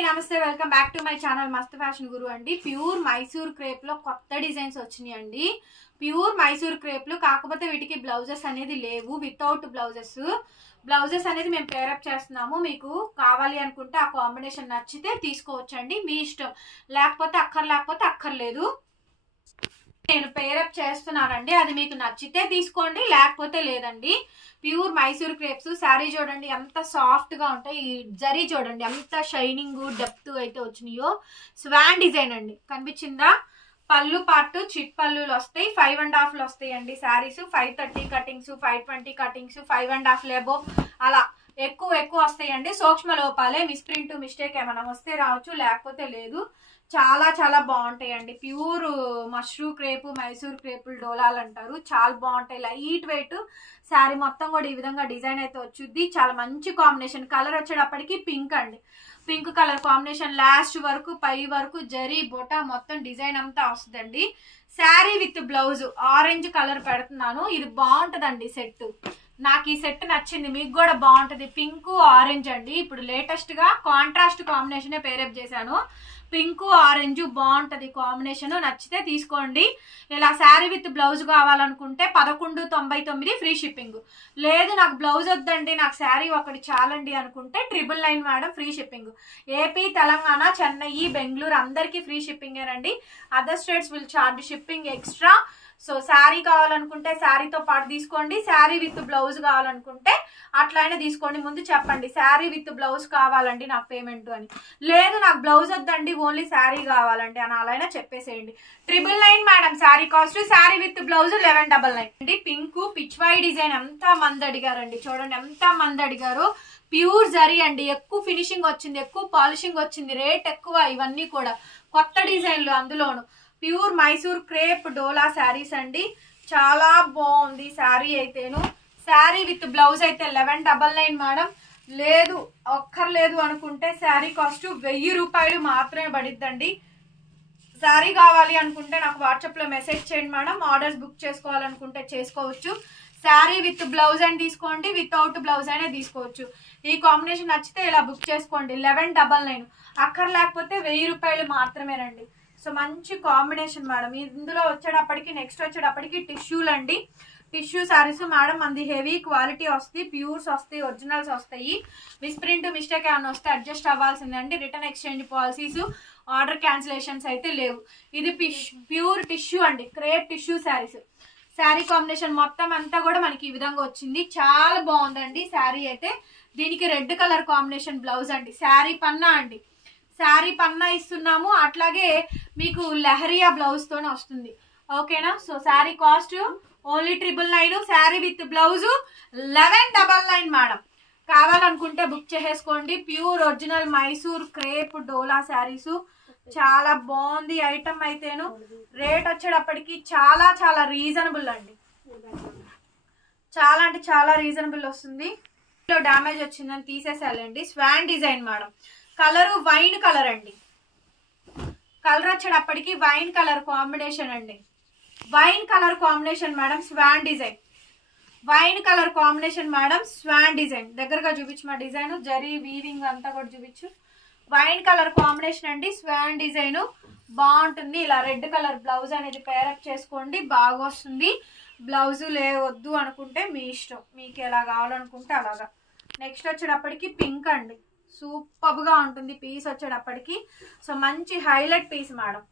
అండి నమస్తే welcome back to my channel మస్త్ ఫ్యాషన్ గురు అండి. ప్యూర్ మైసూర్ క్రేప్ లో కొత్త డిజైన్స్ వచ్చినాయి అండి. ప్యూర్ మైసూర్ క్రేప్ లు కాకపోతే వీటికి బ్లౌజెస్ అనేది లేవు, వితౌట్ బ్లౌజెస్ అనేది మేము పేరప్ చేస్తున్నాము. మీకు కావాలి అనుకుంటే ఆ కాంబినేషన్ నచ్చితే తీసుకోవచ్చండి, మీ ఇష్టం. లేకపోతే అక్కర్లేదు. నేను పేరప్ చేస్తున్నానండి, అది మీకు నచ్చితే తీసుకోండి, లేకపోతే లేదండి. Pure Mysore crepes. శారీ చూడండి ఎంత సాఫ్ట్ గా ఉంటాయి, జరీ చూడండి ఎంత షైనింగ్ డెప్త్ అయితే వచ్చినాయో. స్వాన్ డిజైన్ అండి, కనిపించిందా? పళ్ళు పార్ట్ చిట్ పళ్ళులు వస్తాయి, 5.5 వస్తాయండి శారీస్. 530 కటింగ్స్, 520 కటింగ్స్, 5.5 లేబో అలా ఎక్కువ వస్తాయండి. సూక్ష్మ లోపాలే, మిస్ప్రింట్ మిస్టేక్ ఏమైనా వస్తే రావచ్చు, లేకపోతే లేదు. చాలా బాగుంటాయండి. ప్యూర్ మష్రూ క్రేపు, మైసూర్ క్రేపులు డోలాలు అంటారు, చాలా బాగుంటాయి. లైట్ వెయిట్ శారీ మొత్తం కూడా ఈ విధంగా డిజైన్ అయితే వచ్చుద్ది. చాలా మంచి కాంబినేషన్. కలర్ వచ్చేటప్పటికి పింక్ అండి, పింక్ కలర్ కాంబినేషన్. లాస్ట్ వరకు పై వరకు జరీ బొటా మొత్తం డిజైన్ అంతా వస్తుందండి. Sari with blouse orange colour పెడుతున్నాను. ఇది బాగుంటదండి సెట్. నాకు ఈ సెట్ నచ్చింది, మీకు కూడా బాగుంటది. పింక్ ఆరెంజ్ అండి, ఇప్పుడు లేటెస్ట్ గా కాంట్రాస్ట్ కాంబినేషన్ పేరప్ చేశాను. పింక్ ఆరెంజ్ బాగుంటది కాంబినేషన్, నచ్చితే తీసుకోండి. ఇలా శారీ విత్ బ్లౌజ్ కావాలనుకుంటే 1199 ఫ్రీ షిప్పింగ్. లేదు నాకు బ్లౌజ్ వద్దండి, నాకు శారీ ఒకటి చాలండి అనుకుంటే 999 madam free shipping. AP, Telangana, Chennai, Bengaluru అందరికీ ఫ్రీ షిప్పింగేనండి. Other states will charge shipping extra. So sari కావాలనుకుంటే శారీతో పాటు తీసుకోండి, శారీ విత్ బ్లౌజ్ కావాలనుకుంటే అట్లయినా తీసుకోండి. ముందు చెప్పండి శారీ విత్ బ్లౌజ్ కావాలండి నాకు పేమెంట్ అని. లేదు నాకు బ్లౌజ్ వద్దండి ఓన్లీ శారీ కావాలండి అని అలా చెప్పేసేయండి. 999 madam sari cost. Sari with blouse 1199 అండి. పింక్ పిచ్వాయి డిజైన్ ఎంత మంది అడిగారండి, చూడండి ఎంత మంది అడిగారు. ప్యూర్ జరీ అండి, ఎక్కువ ఫినిషింగ్ వచ్చింది, ఎక్కువ పాలిషింగ్ వచ్చింది, రేట్ ఎక్కువ. ఇవన్నీ కూడా కొత్త డిజైన్లు, అందులోను ప్యూర్ మైసూర్ క్రేప్ డోలా శారీస్ అండి. చాలా బాగుంది శారీ అయితేను. శారీ విత్ బ్లౌజ్ అయితే 1199 మేడం. లేదు ఒక్కర్లేదు అనుకుంటే శారీ కాస్ట్ 1000 రూపాయలు మాత్రమే పడిద్దండి. శారీ కావాలి అనుకుంటే నాకు వాట్సాప్ లో మెసేజ్ చేయండి మేడం. ఆర్డర్స్ బుక్ చేసుకోవాలనుకుంటే చేసుకోవచ్చు. శారీ విత్ బ్లౌజ్ అని తీసుకోండి, వితౌట్ బ్లౌజ్ అయినా తీసుకోవచ్చు. ఈ కాంబినేషన్ నచ్చితే ఇలా బుక్ చేసుకోండి. 1199. అక్కర్లేకపోతే 1000 రూపాయలు మాత్రమేనండి. సో మంచి కాంబినేషన్ మేడం. ఇందులో వచ్చేటప్పటికి నెక్స్ట్ వచ్చేటప్పటికి టిష్యూలు అండి. టిష్యూ శారీస్ మేడం మనది హెవీ క్వాలిటీ వస్తాయి, ప్యూర్స్ వస్తాయి, ఒరిజినల్స్ వస్తాయి. మిస్ప్రింట్ మిస్టేక్ ఏమైనా వస్తే అడ్జస్ట్ అవ్వాల్సిందండి. Return exchange policies, order cancellations అయితే లేవు. ఇది ప్యూర్ టిష్యూ అండి, crepe tissue saris. Sari combination మొత్తం అంతా కూడా మనకి ఈ విధంగా వచ్చింది. చాలా బాగుందండి శారీ అయితే. దీనికి రెడ్ కలర్ కాంబినేషన్ బ్లౌజ్ అండి. శారీ పన్నా అండి, శారీ పన్నా ఇస్తున్నాము. అట్లాగే మీకు లెహరియా బ్లౌజ్ తోనే వస్తుంది, ఓకేనా? So sari cost only 999. Sari with blouse 1199 madam. కావాలనుకుంటే బుక్ చేసేసుకోండి. Pure original Mysore crepe dola saris. చాలా బాగుంది ఐటమ్ అయితేను. రేట్ వచ్చేటప్పటికి చాలా రీజనబుల్ అండి, చాలా అంటే చాలా రీజనబుల్ వస్తుంది. డ్యామేజ్ వచ్చిందని తీసేసేయాలండి. Swan design madam. Colour wine colour అండి. కలర్ వచ్చేటప్పటికి వైన్ కలర్ కాంబినేషన్ అండి. Wine colour combination madam. Swan design, wine colour combination madam. Swan design దగ్గరగా చూపించు మా డిజైన్, జరీ వీవింగ్ అంతా కూడా చూపించు. వైన్ కలర్ కాంబినేషన్ అండి. స్వాన్ డిజైన్ బాగుంటుంది. ఇలా రెడ్ కలర్ బ్లౌజ్ అనేది పేరప్ చేసుకోండి, బాగా వస్తుంది. బ్లౌజ్ వద్దు అనుకుంటే మీ ఇష్టం, మీకు ఎలా కావాలనుకుంటే అలాగా. నెక్స్ట్ వచ్చేటప్పటికి పింక్ అండి, సూపర్ గా ఉంటుంది పీస్ వచ్చేటప్పటికి. సో మంచి హైలైట్ పీస్ మేడం.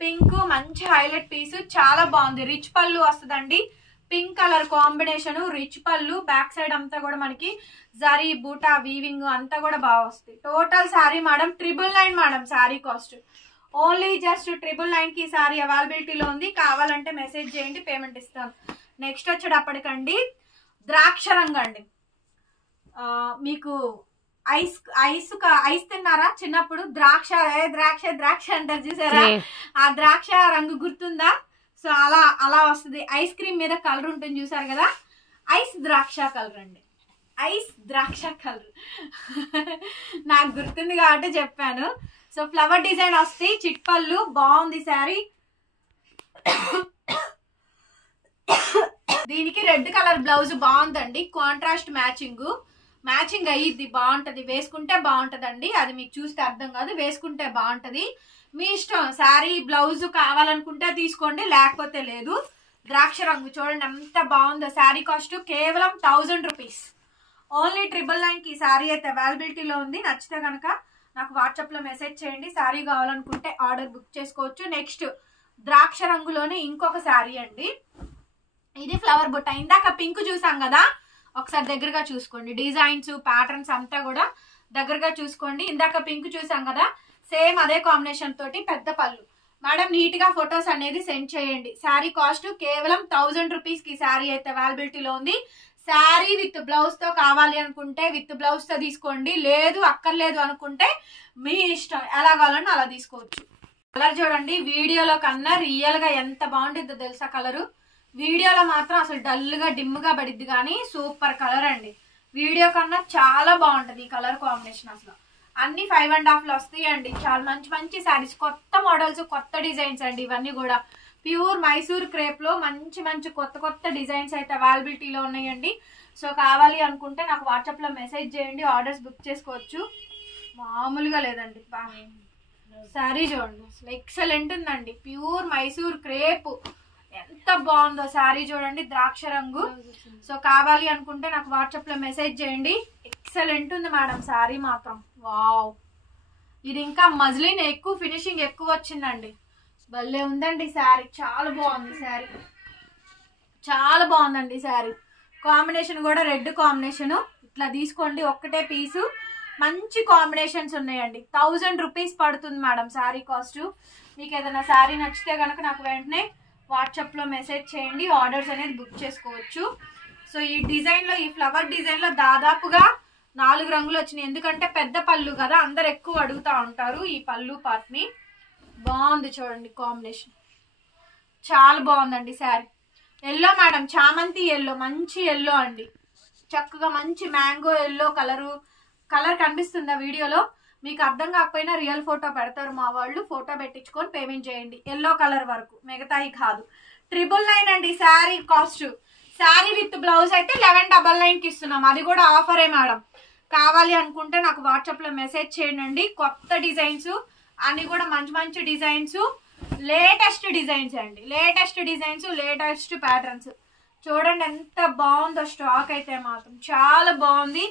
పింక్ మంచి హైలైట్ పీస్, చాలా బాగుంది. రిచ్ పళ్ళు వస్తుందండి. పింక్ కలర్ కాంబినేషన్, రిచ్ పళ్ళు. బ్యాక్ సైడ్ అంతా కూడా మనకి జరీ బూటా వీవింగ్ అంతా కూడా బాగా వస్తుంది. Total sari madam 999 madam sari cost. Only just 999 కి శారీ అవైలబిలిటీలో ఉంది. కావాలంటే మెసేజ్ చేయండి, పేమెంట్ ఇస్తాను. నెక్స్ట్ వచ్చేటప్పటికండి ద్రాక్ష రంగు అండి. మీకు ఐస్ తిన్నారా చిన్నప్పుడు? ద్రాక్ష అంటారు చూసారా? ఆ ద్రాక్ష రంగు గుర్తుందా? సో అలా వస్తుంది. ఐస్ క్రీమ్ మీద కలర్ ఉంటుంది చూసారు కదా, ఐస్ ద్రాక్ష కలర్ అండి. ఐస్ ద్రాక్ష కలర్ నాకు గుర్తుంది కాబట్టి చెప్పాను. సో ఫ్లవర్ డిజైన్ వస్తాయి, చిట్పళ్ళు. బాగుంది శారీ. దీనికి రెడ్ కలర్ బ్లౌజ్ బాగుందండి, కాంట్రాస్ట్ మ్యాచింగ్. మ్యాచింగ్ అయ్యిద్ది, బాగుంటది, వేసుకుంటే బాగుంటదండి. అది మీకు చూస్తే అర్థం కాదు, వేసుకుంటే బాగుంటది, మీ ఇష్టం. శారీ బ్లౌజ్ కావాలనుకుంటే తీసుకోండి, లేకపోతే లేదు. ద్రాక్ష రంగు చూడండి ఎంత బాగుందో. శారీ కాస్ట్ కేవలం 1000 రూపీస్. ఓన్లీ 999కి శారీ అయితే అవైలబిలిటీలో ఉంది. నచ్చితే కనుక నాకు వాట్సాప్లో మెసేజ్ చేయండి. శారీ కావాలనుకుంటే ఆర్డర్ బుక్ చేసుకోవచ్చు. నెక్స్ట్ ద్రాక్ష రంగులోనే ఇంకొక శారీ అండి. ఇది ఫ్లవర్ బుట్ట. ఇందాక పింక్ చూసాం కదా, ఒకసారి దగ్గరగా చూసుకోండి. డిజైన్స్ ప్యాటర్న్స్ అంతా కూడా దగ్గరగా చూసుకోండి. ఇందాక పింక్ చూసాం కదా, సేమ్ అదే కాంబినేషన్ తోటి పెద్ద పళ్ళు. మేడం నీట్ గా ఫొటోస్ అనేది సెండ్ చేయండి. శారీ కాస్ట్ కేవలం 1000 రూపీస్ కి శారీ అయితే అవైలబిలిటీలో ఉంది. శారీ విత్ బ్లౌజ్ తో కావాలి అనుకుంటే విత్ బ్లౌజ్ తో తీసుకోండి, లేదు అక్కర్లేదు అనుకుంటే మీ ఇష్టం, ఎలా కావాలని అలా తీసుకోవచ్చు. కలర్ చూడండి, వీడియోలో కన్నా రియల్ గా ఎంత బాగుంటుందో తెలుసా. కలరు వీడియోలో మాత్రం అసలు డల్ గా డిమ్ గా పడిద్ది, కానీ సూపర్ కలర్ అండి. వీడియో కన్నా చాలా బాగుంటది ఈ కలర్ కాంబినేషన్. అసలు అన్ని 5.5 లో వస్తాయండి. చాలా మంచి మంచి శారీస్, కొత్త మోడల్స్, కొత్త డిజైన్స్ అండి. ఇవన్నీ కూడా ప్యూర్ మైసూర్ క్రేప్ లో మంచి మంచి కొత్త కొత్త డిజైన్స్ అయితే అవైలబిలిటీలో ఉన్నాయండి. సో కావాలి అనుకుంటే నాకు వాట్సాప్ లో మెసేజ్ చేయండి, ఆర్డర్స్ బుక్ చేసుకోవచ్చు. మామూలుగా లేదండి. శారీ చూడండి అసలు ఎక్సలెంట్ ఉందండి. ప్యూర్ మైసూర్ క్రేప్ ఎంత బాగుందో శారీ చూడండి, ద్రాక్ష రంగు. సో కావాలి అనుకుంటే నాకు వాట్సాప్ లో మెసేజ్ చేయండి. ఎక్సలెంట్ ఉంది మేడం శారీ మాత్రం. వావ్, ఇది ఇంకా మజ్లిన్ ఎక్కువ ఫినిషింగ్ ఎక్కువ వచ్చిందండి. భలే ఉందండి శారీ, చాలా బాగుంది శారీ, చాలా బాగుందండి శారీ. కాంబినేషన్ కూడా రెడ్ కాంబినేషన్. ఇట్లా తీసుకోండి, ఒక్కటే పీసు. మంచి కాంబినేషన్స్ ఉన్నాయండి. 1000 రూపీస్ పడుతుంది మేడం శారీ కాస్ట్. మీకు ఏదైనా శారీ నచ్చితే కనుక నాకు వెంటనే వాట్సాప్ లో మెసేజ్ చేయండి, ఆర్డర్స్ అనేది బుక్ చేసుకోవచ్చు. సో ఈ డిజైన్ లో, ఈ ఫ్లవర్ డిజైన్ లో దాదాపుగా 4 రంగులు వచ్చినాయి. ఎందుకంటే పెద్ద పళ్ళు కదా, అందరు ఎక్కువ అడుగుతా ఉంటారు ఈ పళ్ళు పార్ట్ ని. బాగుంది చూడండి కాంబినేషన్, చాలా బాగుందండి శారీ. ఎల్లో మేడం, చామంతి ఎల్లో, మంచి ఎల్లో అండి. చక్కగా మంచి మ్యాంగో ఎల్లో కలర్ కనిపిస్తుందా వీడియోలో? మీకు అర్థం కాకపోయినా రియల్ ఫోటో పెడతారు మా వాళ్ళు, ఫోటో పెట్టించుకొని పేమెంట్ చేయండి. ఎల్లో కలర్ వరకు, మిగతాయి కాదు. 999 అండి sari cost. Sari with blouse అయితే 1199కి ఇస్తున్నాం, అది కూడా ఆఫరే మేడం. కావాలి అనుకుంటే నాకు వాట్సాప్ లో మెసేజ్ చేయండి. కొత్త డిజైన్స్ అన్ని కూడా మంచి మంచి డిజైన్స్, లేటెస్ట్ డిజైన్స్ అండి. Latest designs, latest patterns. చూడండి ఎంత బాగుందో. స్టాక్ అయితే మాత్రం చాలా బాగుంది.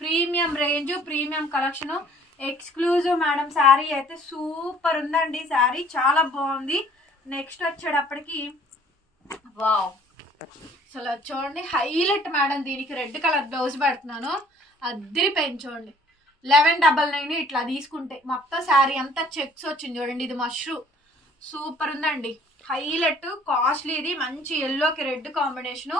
Premium range, premium collection, exclusive madam. Sari అయితే సూపర్ ఉందండి. శారీ చాలా బాగుంది. నెక్స్ట్ వచ్చేటప్పటికి వావ్, అసలు చూడండి హైలైట్ మేడం. దీనికి రెడ్ కలర్ బ్లౌజ్ పెడుతున్నాను, అద్దరి పెంచోండి. 1199 ఇట్లా తీసుకుంటే మొత్తం శారీ అంతా చెక్స్ వచ్చింది చూడండి. ఇది మష్రూమ్, సూపర్ ఉందండి. Highlight, costly. ఇది మంచి ఎల్లోకి రెడ్ కాంబినేషను,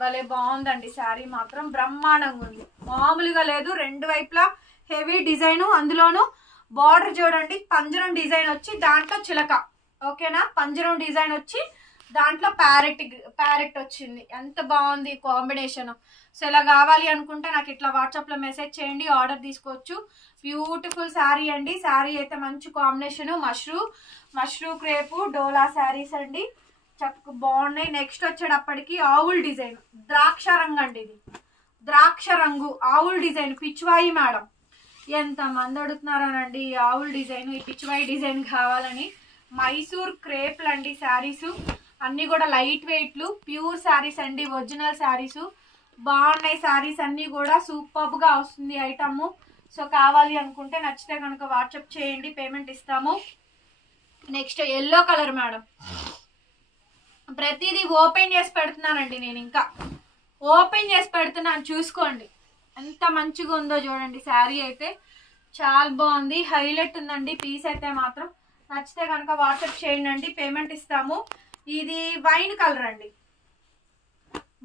భలే బాగుందండి శారీ మాత్రం. బ్రహ్మాండంగా ఉంది, మామూలుగా లేదు. రెండు వైపులా హెవీ డిజైన్, అందులోను బార్డర్ చూడండి పంజరం డిజైన్ వచ్చి దాంట్లో చిలక, ఓకేనా. పంజరం డిజైన్ వచ్చి దాంట్లో ప్యారెట్ వచ్చింది. ఎంత బాగుంది కాంబినేషన్. సో ఇలా కావాలి అనుకుంటే నాకు ఇట్లా వాట్సాప్ లో మెసేజ్ చేయండి, ఆర్డర్ తీసుకోవచ్చు. బ్యూటిఫుల్ శారీ అండి. శారీ అయితే మంచి కాంబినేషన్, మష్రూ క్రేపు డోలా శారీస్ అండి, చక్కగా బాగున్నాయి. నెక్స్ట్ వచ్చేటప్పటికి ఆవుల్ డిజైన్, ద్రాక్ష రంగు అండి. ఇది ద్రాక్ష రంగు ఆవుల్ డిజైన్, పిచ్చివాయి మేడం. ఎంత మంది అడుగుతున్నారనండి ఈ ఆవుల్ డిజైన్, ఈ పిచ్చివాయి డిజైన్ కావాలని. మైసూర్ క్రేప్లు అండి శారీస్ అన్ని కూడా, లైట్ వెయిట్లు, ప్యూర్ శారీస్ అండి, ఒరిజినల్ శారీస్. బాగున్నాయి శారీస్ అన్ని కూడా, సూపర్ గా వస్తుంది ఐటమ్. సో కావాలి అనుకుంటే నచ్చితే కనుక వాట్సాప్ చేయండి, పేమెంట్ ఇస్తాము. Next yellow colour madam. ప్రతిదీ ఓపెన్ చేసి పెడుతున్నానండి నేను, ఇంకా ఓపెన్ చేసి పెడుతున్నాను, చూసుకోండి ఎంత మంచిగా ఉందో చూడండి. శారీ అయితే చాలా బాగుంది, హైలైట్ ఉందండి పీస్ అయితే మాత్రం. నచ్చితే కనుక వాట్సాప్ చేయండి, పేమెంట్ ఇస్తాము. ఇది వైన్ కలర్ అండి,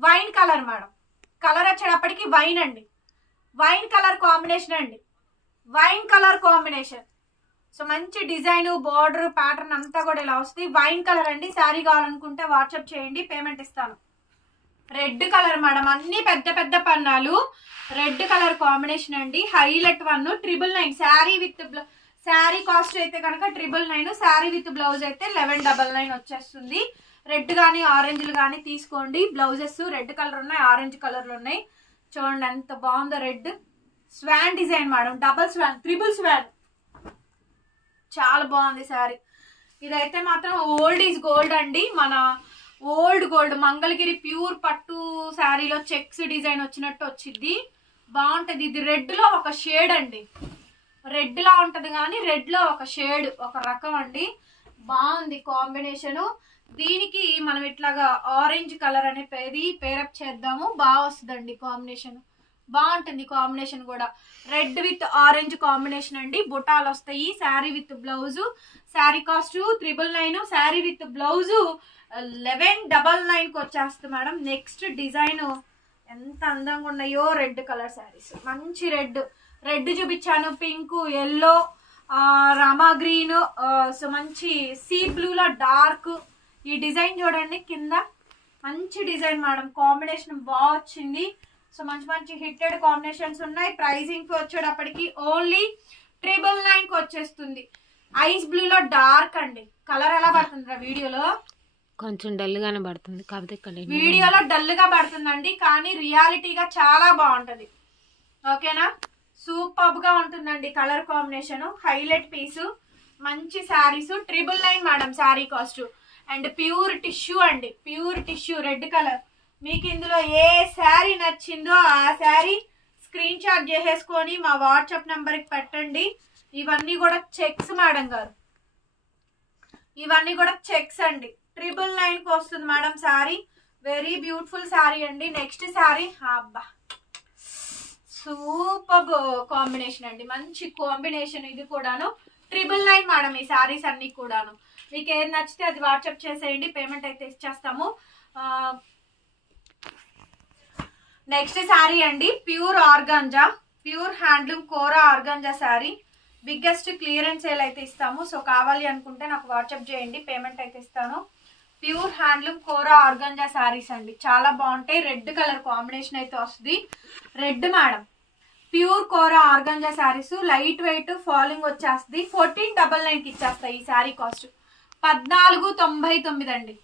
వైన్ కలర్ మేడం. కలర్ వచ్చేటప్పటికి వైన్ అండి, వైన్ కలర్ కాంబినేషన్ అండి, వైన్ కలర్ కాంబినేషన్. సో మంచి డిజైన్, బార్డర్, ప్యాటర్న్ అంతా కూడా ఇలా వస్తుంది. వైన్ కలర్ అండి. శారీ కావాలనుకుంటే వాట్సాప్ చేయండి, పేమెంట్ ఇస్తాను. రెడ్ కలర్ మేడం, అన్ని పెద్ద పెద్ద పన్నాలు, రెడ్ కలర్ కాంబినేషన్ అండి. Highlight 1, 999. Sari with sari cost అయితే కనుక 999, శారీ విత్ బ్లౌజ్ అయితే 1199 వచ్చేస్తుంది. రెడ్ కానీ ఆరెంజ్లు కానీ తీసుకోండి. బ్లౌజెస్ రెడ్ కలర్ ఉన్నాయి, ఆరెంజ్ కలర్లు ఉన్నాయి. చూడండి ఎంత బాగుందో. Red swan design madam, double swan, triple swan, చాలా బాగుంది శారీ. ఇదైతే మాత్రం ఓల్డ్ ఈజ్ గోల్డ్ అండి. మన ఓల్డ్ గోల్డ్ మంగళగిరి ప్యూర్ పట్టు శారీలో చెక్స్ డిజైన్ వచ్చినట్టు వచ్చింది, బాగుంటది. ఇది రెడ్ లో ఒక షేడ్ అండి, రెడ్ లా ఉంటది కానీ రెడ్ లో ఒక షేడ్, ఒక రకం అండి, బాగుంది కాంబినేషన్. దీనికి మనం ఇట్లాగా ఆరెంజ్ కలర్ అనే పేరప్ చేద్దాము, బాగా వస్తుందండి కాంబినేషన్, బాగుంటుంది కాంబినేషన్ కూడా. రెడ్ విత్ ఆరెంజ్ కాంబినేషన్ అండి, బుటాలు వస్తాయి. Sari with blouse, sari cost 999, sari with blouse 1199కి వచ్చేస్తుంది మేడం. నెక్స్ట్ డిజైన్ ఎంత అందంగా ఉన్నాయో, రెడ్ కలర్ శారీస్, మంచి రెడ్, రెడ్ చూపించాను, pink, yellow, Rama green, so మంచి సీ బ్లూలో డార్క్. ఈ డిజైన్ చూడండి కింద, మంచి డిజైన్ మేడం, కాంబినేషన్ బాగా వచ్చింది. సో మంచి మంచి హిట్టెడ్ కాంబినేషన్స్ ఉన్నాయి. ప్రైజింగ్ కి వచ్చేటప్పటికి ఓన్లీ 999కి వచ్చేస్తుంది. ఐస్ బ్లూలో డార్క్ అండి, కలర్ ఎలా పడుతుందిరా వీడియోలో? కొంచెం డల్ గానే పడుతుంది, కాకపోతే వీడియోలో డల్ గా పడుతుందండి, కానీ రియాలిటీగా చాలా బాగుంటది. ఓకేనా, సూపర్ గా ఉంటుందండి కలర్ కాంబినేషన్, హైలైట్ పీసు, మంచి saris. 999 madam sari cost. And pure tissue అండి, ప్యూర్ టిష్యూ రెడ్ కలర్. మీకు ఇందులో ఏ శారీ నచ్చిందో ఆ శారీ స్క్రీన్ షాట్ చేసేసుకొని మా వాట్సాప్ నెంబర్కి పెట్టండి. ఇవన్నీ కూడా చెక్స్ మేడం గారు, ఇవన్నీ కూడా చెక్స్ అండి. 999కి వస్తుంది madam sari, very beautiful sari అండి. నెక్స్ట్ శారీ, అబ్బా సూపర్ కాంబినేషన్ అండి, మంచి కాంబినేషన్. ఇది కూడాను 999 మేడం ఈ శారీస్ అన్ని కూడాను. మీకు ఏది నచ్చితే అది వాట్సాప్ చేసేయండి, పేమెంట్ అయితే ఇచ్చేస్తాము. నెక్స్ట్ శారీ అండి, pure organza, pure handloom kora organza sari. Biggest clearance sale అయితే ఇస్తాము. సో కావాలి అనుకుంటే నాకు వాట్సాప్ చేయండి, పేమెంట్ అయితే ఇస్తాను. Pure handloom kora organza saris అండి, చాలా బాగుంటాయి. రెడ్ కలర్ కాంబినేషన్ అయితే వస్తుంది, red madam. Pure kora organza saris, light weight, falling వచ్చేస్తుంది. 1499కి ఇచ్చేస్తాయి ఈ శారీ కాస్ట్. 1499 అండి,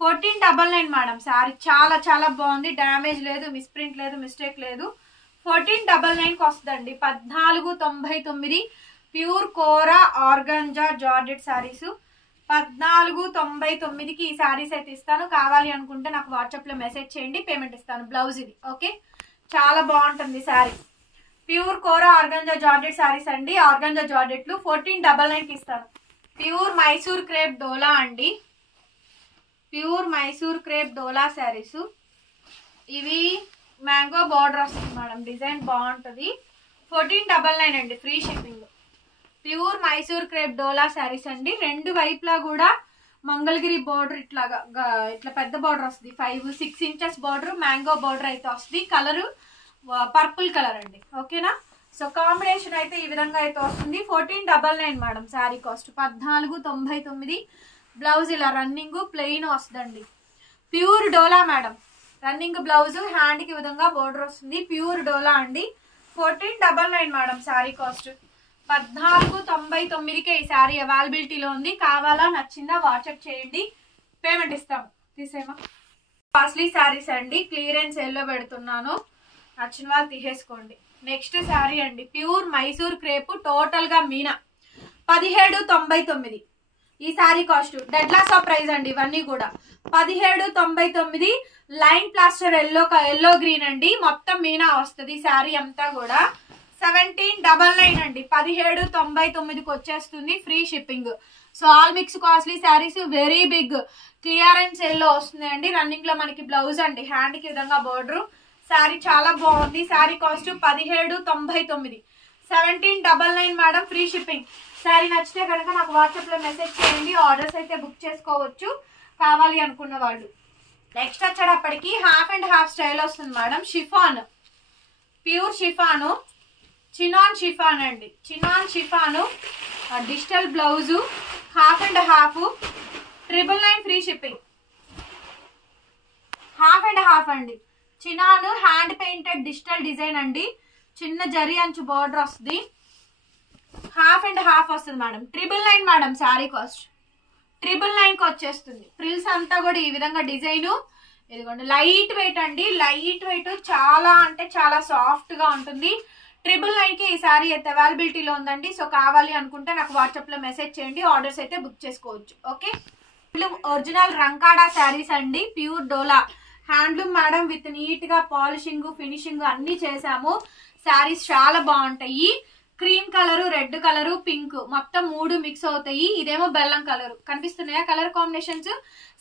1499 మేడం శారీ. చాలా చాలా బాగుంది, డ్యామేజ్ లేదు, మిస్ప్రింట్ లేదు, మిస్టేక్ లేదు. 1499కి వస్తుందండి. 1499 pure kora organza georgette saris. 1499కి ఈ శారీస్ అయితే ఇస్తాను. కావాలి అనుకుంటే నాకు వాట్సాప్ లో మెసేజ్ చేయండి, పేమెంట్ ఇస్తాను. బ్లౌజ్ ఇది. ఓకే, చాలా బాగుంటుంది sari. Pure kora organza georgette saris అండి, ఆర్గాంజా జార్జెట్లు 1499కి ఇస్తాను. ప్యూర్ మైసూర్ క్రేప్ డోలా అండి, ప్యూర్ మైసూర్ క్రేప్ డోలా శారీస్. ఇవి మ్యాంగో బార్డర్ వస్తుంది మేడం, డిజైన్ బాగుంటుంది. 1499 అండి, free shipping. Pure Mysore crepe dola saris అండి. రెండు వైపులా కూడా మంగళగిరి బార్డర్ ఇట్లాగా ఇట్లా పెద్ద బార్డర్ వస్తుంది, 5-6 ఇంచెస్ బార్డర్, మ్యాంగో బార్డర్ అయితే వస్తుంది. కలర్ పర్పుల్ కలర్ అండి. ఓకేనా, సో కాంబినేషన్ అయితే ఈ విధంగా అయితే వస్తుంది. 1499 మేడం శారీ కాస్ట్. 1499. బ్లౌజ్ ఇలా రన్నింగ్ ప్లెయిన్ వస్తుందండి. ప్యూర్ డోలా మేడం, రన్నింగ్ బ్లౌజ్, హ్యాండ్ కి విధంగా బోర్డర్ వస్తుంది. ప్యూర్ డోలా అండి. 1499 మేడం శారీ కాస్ట్. 1499కే ఈ శారీ అవైలబిలిటీలో ఉంది. కావాలా, నచ్చిందా వాట్సాప్ చేయండి, పేమెంట్ ఇస్తాము. తీసేమా, కాస్ట్లీ శారీస్ అండి, క్లియరెన్స్ సేల్లో పెడుతున్నాను, నచ్చిన వాళ్ళు తీసేసుకోండి. నెక్స్ట్ శారీ అండి, ప్యూర్ మైసూర్ క్రేప్, టోటల్ గా మీనా. 1799 ఈ sari cost. Dead loss of price అండి ఇవన్నీ కూడా. 1799. లైన్ ప్లాస్టర్ ఎల్లో గ్రీన్ అండి, మొత్తం మీనా వస్తుంది శారీ అంతా కూడా. 1799 అండి, 1799కి వచ్చేస్తుంది, free shipping. So all mix costly saris, very big clearance సేల్లో వస్తుంది అండి. రన్నింగ్ లో మనకి బ్లౌజ్ అండి, హ్యాండ్ కి విధంగా బోర్డర్. శారీ చాలా బాగుంది. Sari cost 1799. 1799 madam, free shipping. Sari నచ్చితే కనుక నాకు వాట్సాప్ లో మెసేజ్ చేయండి, ఆర్డర్స్ అయితే బుక్ చేసుకోవచ్చు కావాలి అనుకున్న వాళ్ళు. నెక్స్ట్ వచ్చేటప్పటికి హాఫ్ అండ్ హాఫ్ స్టైల్ వస్తుంది madam, chiffon, pure chiffon, chinon chiffon అండి, chinon chiffon, digital blouse, half and half, 999 free shipping. Half and half అండి, chinon hand painted digital design అండి, చిన్న జరీ అంచు బోర్డర్ వస్తుంది. హాఫ్ అండ్ హాఫ్ వస్తుంది madam. 999 madam sari cost. 999కి వచ్చేస్తుంది. ఫ్రిల్స్ అంతా కూడా ఈ విధంగా డిజైన్, ఇదిగోండి లైట్ వెయిట్ అండి, లైట్ వెయిట్, చాలా అంటే చాలా సాఫ్ట్ గా ఉంటుంది. 999 కి ఈ సారీ అయితే అవైలబిలిటీలో ఉందండి. సో కావాలి అనుకుంటే నాకు వాట్సాప్ లో మెసేజ్ చేయండి, ఆర్డర్స్ అయితే బుక్ చేసుకోవచ్చు. ఓకే, ఒరిజినల్ రంకాడా శారీస్ అండి, ప్యూర్ డోలా హ్యాండ్లూమ్ మేడం, విత్ నీట్ గా పాలిషింగ్ ఫినిషింగ్ అన్ని చేసాము. శారీస్ చాలా బాగుంటాయి. Cream colour, red colour, pink మొత్తం 3 మిక్స్ అవుతాయి. ఇదేమో బెల్లం కలరు. కనిపిస్తున్నాయా కలర్ కాంబినేషన్స్?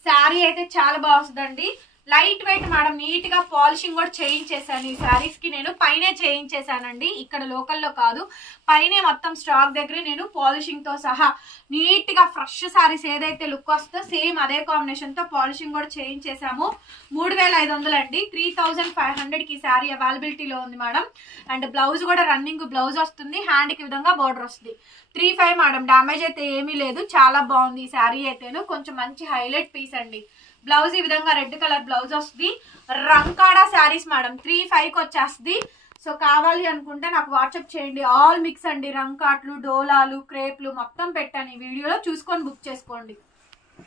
శారీ అయితే చాలా బాగుంటుందండి. లైట్ వెయిట్ మేడం, నీట్ గా పాలిషింగ్ కూడా చేయించేసాను. ఈ శారీస్ కి నేను పైనే చేయించేసానండి, ఇక్కడ లోకల్లో కాదు, పైనే మొత్తం స్టాక్ దగ్గర నేను పాలిషింగ్ తో సహా నీట్ గా ఫ్రెష్ శారీస్ ఏదైతే లుక్ వస్తుందో సేమ్ అదే కాంబినేషన్ తో పాలిషింగ్ కూడా చేయించేసాము. 3500 అండి, 3500 కి శారీ అవైలబిలిటీలో ఉంది మేడం. అండ్ బ్లౌజ్ కూడా రన్నింగ్ బ్లౌజ్ వస్తుంది, హ్యాండ్ కి విధంగా బార్డర్ వస్తుంది. 35 మేడం, డామేజ్ అయితే ఏమీ లేదు, చాలా బాగుంది ఈ శారీ అయితేను. కొంచెం మంచి హైలైట్ పీస్ అండి. బ్లౌజ్ ఈ విధంగా రెడ్ కలర్ బ్లౌజ్ వస్తుంది. రంకాడా శారీస్ మేడం 35 కి వచ్చేస్తుంది. సో కావాలి అనుకుంటే నాకు వాట్సాప్ చేయండి. ఆల్ మిక్స్ అండి, రంకాట్లు, డోలాలు, క్రేప్లు మొత్తం పెట్టాను ఈ వీడియోలో, చూసుకొని బుక్ చేసుకోండి.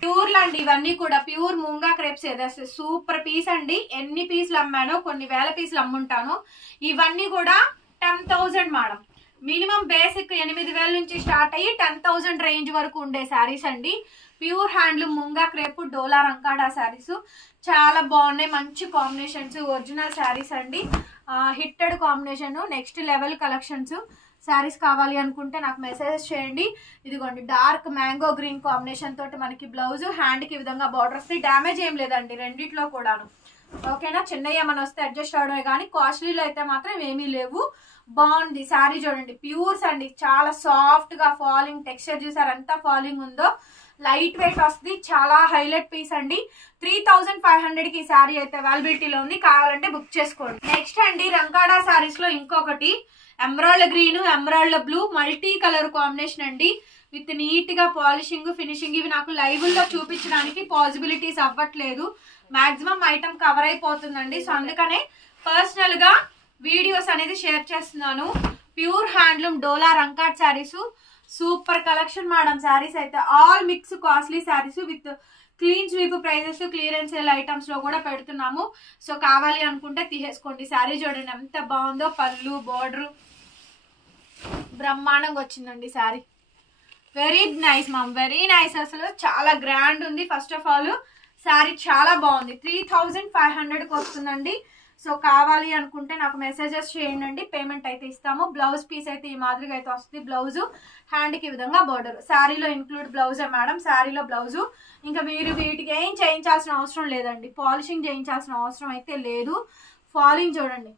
ప్యూర్లు అండి ఇవన్నీ కూడా, ప్యూర్ మూంగా క్రేప్స్ ఏదేస్తే సూపర్ పీస్ అండి. ఎన్ని పీసులు అమ్మానో, కొన్ని వేల పీసులు అమ్ముంటాను. ఇవన్నీ కూడా 10,000 మేడం. మినిమం బేసిక్ 8,000 నుంచి స్టార్ట్ అయ్యి 10,000 రేంజ్ వరకు ఉండే శారీస్ అండి. ప్యూర్ హ్యాండ్లూమ్ ముంగా క్రేప్ డోలా రంకాడా శారీస్ చాలా బాగున్నాయి, మంచి కాంబినేషన్స్, ఒరిజినల్ శారీస్ అండి. Hitted combination, next level collections. Saris కావాలి అనుకుంటే నాకు మెసేజ్ చేయండి. ఇదిగోండి డార్క్ మ్యాంగో గ్రీన్ కాంబినేషన్ తోటి మనకి బ్లౌజ్, హ్యాండ్ కి విధంగా బార్డర్ వస్తాయి. డ్యామేజ్ ఏం లేదండి రెండిట్లో కూడాను. ఓకేనా, చిన్నయ్య మన వస్తే అడ్జస్ట్ అవడమే కానీ కాస్ట్లీలో అయితే మాత్రం ఏమీ లేవు. బాగుంది శారీ, చూడండి ప్యూర్స్ అండి, చాలా సాఫ్ట్ గా ఫాలింగ్ టెక్స్చర్ చూసారు ఎంత ఫాలింగ్ ఉందో. లైట్ వెయిట్ వస్తుంది, చాలా హైలైట్ పీస్ అండి. 3500 కి శారీ అయితే అవైలబిలిటీలో ఉంది, కావాలంటే బుక్ చేసుకోండి. నెక్స్ట్ అండి రంకాడా శారీస్ లో ఇంకొకటి emerald green, emerald blue multi colour combination అండి, విత్ నీట్ గా పాలిషింగ్ ఫినిషింగ్. ఇవి నాకు లైవ్ లో చూపించడానికి పాసిబిలిటీస్ అవ్వట్లేదు, మాక్సిమం ఐటమ్ కవర్ అయిపోతుందండి. సో అందుకనే పర్సనల్ గా వీడియోస్ అనేది షేర్ చేస్తున్నాను. Pure handloom dola Rangkat saris, super collection madam. Saris అయితే all mix costly saris with clean sweep prices, clearance sale items లో కూడా పెడుతున్నాము. సో కావాలి అనుకుంటే తీసేసుకోండి. శారీ చూడండి ఎంత బాగుందో, పళ్ళు బోర్డర్ బ్రహ్మాండంగా వచ్చిందండి sari. Very nice ma'am, very nice, అసలు చాలా గ్రాండ్ ఉంది. ఫస్ట్ ఆఫ్ ఆల్ శారీ చాలా బాగుంది. 3500కి వస్తుందండి. సో కావాలి అనుకుంటే నాకు మెసేజెస్ చేయండి, పేమెంట్ అయితే ఇస్తాము. బ్లౌజ్ పీస్ అయితే ఈ మాదిరిగా అయితే వస్తుంది. బ్లౌజ్ హ్యాండ్ కి విధంగా బోర్డర్, శారీలో ఇంక్లూడ్ బ్లౌజే మేడం, శారీలో బ్లౌజు. ఇంకా మీరు వీటికి ఏం చేయించాల్సిన అవసరం లేదండి, పాలిషింగ్ చేయించాల్సిన అవసరం అయితే లేదు. ఫాలింగ్ చూడండి,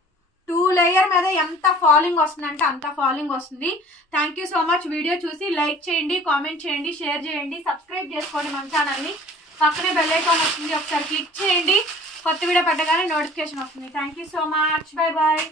2 లేయర్ మీద ఎంత ఫాలింగ్ వస్తుందంటే అంత ఫాలింగ్ వస్తుంది. Thank you so much. Video చూసి లైక్ చేయండి, కామెంట్ చేయండి, షేర్ చేయండి, సబ్స్క్రైబ్ చేసుకోండి మన ఛానల్ని. పక్కనే బెల్ ఐకాన్ వస్తుంది, ఒకసారి క్లిక్ చేయండి. కొత్త వీడియో పెట్టగానే నోటిఫికేషన్ వస్తుంది. Thank you so much, bye bye.